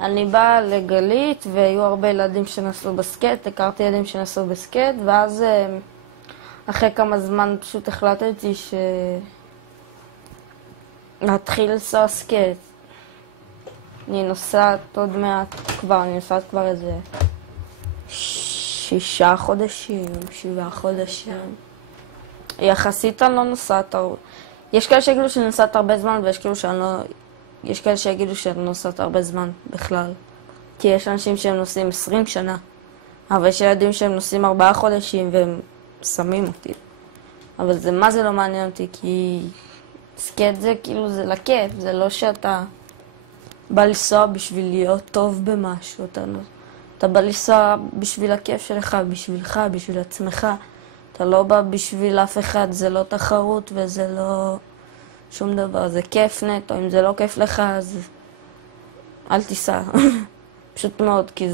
אני באה לגלית והיו הרבה ילדים שנסעו בסקט, הכרתי ילדים שנסעו בסקט, ואז אחרי כמה זמן פשוט החלטתי להתחיל לנסוע סקט. אני נוסעת עוד מעט כבר, אני נוסעת כבר איזה 6 חודשים, 7 חודשים. יחסית אני לא נוסעת הרבה. יש כאלה שיגידו שאני נוסעת הרבה זמן, ויש יש כאלה שיגידו שאני נוסעת הרבה זמן בכלל. כי יש אנשים שהם נוסעים 20 שנה, אבל יש ילדים שהם נוסעים 4 חודשים והם שמים אותי. אבל מה זה לא מעניין אותי, כי סקט זה כאילו זה לכיף, זה לא שאתה בא לנסוע בשביל להיות טוב במשהו. אתה בא לנסוע בשביל הכיף שלך, בשבילך, בשביל עצמך. אתה לא בא בשביל אף אחד, זה לא תחרות וזה לא שום דבר, זה כיף נטו. אם זה לא כיף לך, אז אל תיסע. פשוט מאוד, כי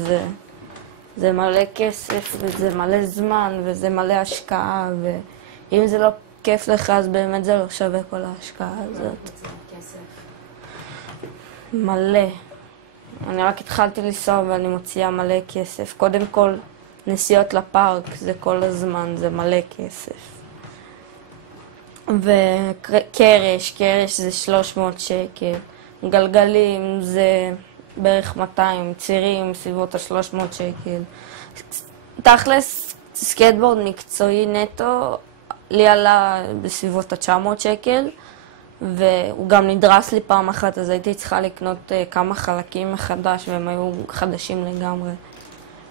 זה מלא כסף וזה מלא זמן וזה מלא השקעה, ואם זה לא כיף לך, אז באמת זה לא שווה כל ההשקעה הזאת. מלא. אני רק התחלתי לנסוע ואני מוציאה מלא כסף. קודם כל, נסיעות לפארק זה כל הזמן, זה מלא כסף. וקרש זה 300 שקל. גלגלים זה בערך 200, צירים סביבות ה-300 שקל. תכלס, סקייטבורד מקצועי נטו, לי עלה בסביבות ה-900 שקל, והוא גם נדרס לי פעם אחת, אז הייתי צריכה לקנות כמה חלקים מחדש, והם היו חדשים לגמרי.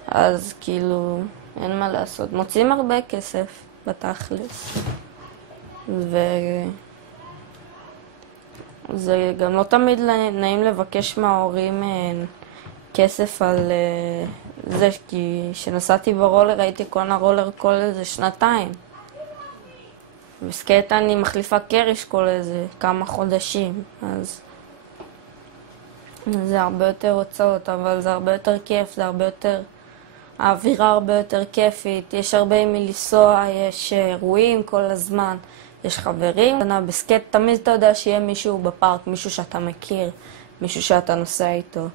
אז כאילו, אין מה לעשות. מוצאים הרבה כסף בתכלס. זה גם לא תמיד נעים לבקש מההורים כסף על זה, כי כשנסעתי ברולר הייתי קונה רולר כל איזה 2 שנתיים. בסקייט אני מחליפה קרש כל איזה כמה חודשים, אז זה הרבה יותר הוצאות, אבל זה הרבה יותר כיף, זה הרבה יותר, האווירה הרבה יותר כיפית, יש הרבה עם מי לנסוע, יש אירועים כל הזמן, יש חברים. בסקייט תמיד אתה יודע שיהיה מישהו בפארק, מישהו שאתה מכיר, מישהו שאתה נוסע איתו.